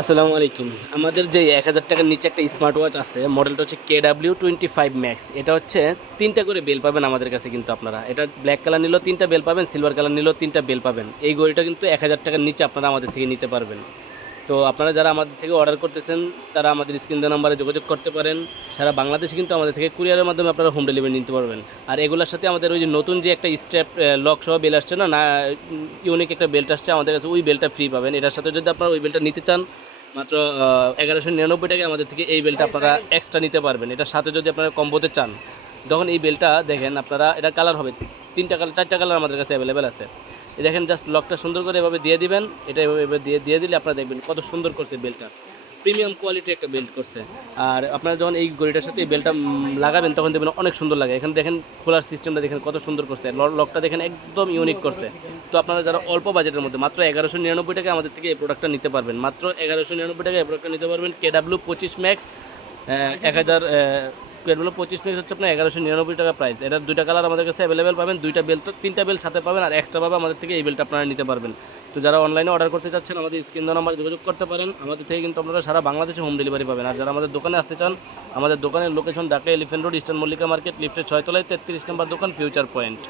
আসসালামু আলাইকুম। আমাদের যে ১,০০০ টাকার নিচে একটা স্মার্ট ওয়াচ আছে, মডেলটা হচ্ছে KW25 ম্যাক্স। এটা হচ্ছে ৩টা করে বেল পাবেন আমাদের কাছে কিন্তু আপনারা। এটা ব্ল্যাক কালার নিলেও ৩টা বেল পাবেন, সিলভার কালার নিলেও ৩টা বেল পাবেন। এই ঘড়িটা কিন্তু ১,০০০ টাকার নিচে আপনারা আমাদের থেকে নিতে পারবেন। তো আপনারা যারা আমাদের থেকে অর্ডার করতেছেন, তারা আমাদের স্ক্রিন দেওয়া নাম্বারে যোগাযোগ করতে পারেন। সারা বাংলাদেশে কিন্তু আমাদের থেকে কুরিয়ারের মাধ্যমে আপনারা হোম ডেলিভারি নিতে পারবেন। আর এগুলোর সাথে আমাদের ওই যে নতুন যে একটা স্ট্র্যাপ লক সহ বেল আসছে না, ইউনিক একটা বেল্ট আসছে আমাদের কাছে, ওই বেলটা ফ্রি পাবেন। এটার সাথে যদি আপনারা ওই বেলটা নিতে চান, মাত্র ১১৯৯ টাকায় আমাদের থেকে এই বেলটা আপনারা এক্সট্রা নিতে পারবেন। এটার সাথে যদি আপনারা কম্বোতে চান, তখন এই বেলটা দেখেন আপনারা, এটা কালার হবে 3টা কালার 4টা কালার আমাদের কাছে অ্যাভেলেবেল আছে। এই দেখেন, জাস্ট লকটা সুন্দর করে এভাবে দিয়ে দিবেন। এটা এভাবে দিয়ে দিয়ে দিলে আপনারা দেখবেন কত সুন্দর করছে বেলটা, প্রিমিয়াম কোয়ালিটির একটা বেল্ট করছে। আর আপনারা যখন এই ঘড়িটার সাথে এই বেলটা লাগাবেন, তখন দেখবেন অনেক সুন্দর লাগে। এখানে দেখেন খোলার সিস্টেমটা দেখেন কত সুন্দর করছে, লকটা দেখেন একদম ইউনিক করছে। তো আপনারা যারা অল্প বাজেটের মধ্যে মাত্র ১১৯৯ টাকায় আমাদের থেকে এই প্রোডাক্টটা নিতে পারবেন। মাত্র ১১৯৯ টাকায় এই প্রোডাক্টটা নিতে পারবেন। KW25 ম্যাক্স ১,০০০ KW25 ম্যাক্স হচ্ছে আপনার ১১৯৯ টাকা প্রাইস। এটার 2টা কালার আমাদের কাছে অ্যাভেলেবেল পাবেন, 2টা বেল, তো 3টা বেল সাথে পাবেন, আর এক্সট্রা পাবে আমাদের থেকে এই বেলটা আপনারা নিতে পারবেন। তো যারা অনলাইনে অর্ডার করতে চাচ্ছেন, আমাদের স্ক্রিন দেওয়া নাম্বারে যোগাযোগ করতে পারেন। আমাদের থেকে কিন্তু আপনারা সারা বাংলাদেশে হোম ডেলিভারি পাবেন। আর যারা আমাদের দোকানে আসতে চান, আমাদের দোকানের location Dhaka elephant road, eastern Mallika market, লিফটের 6 তলায় 33 নম্বর দোকান, ফিউচার পয়েন্ট।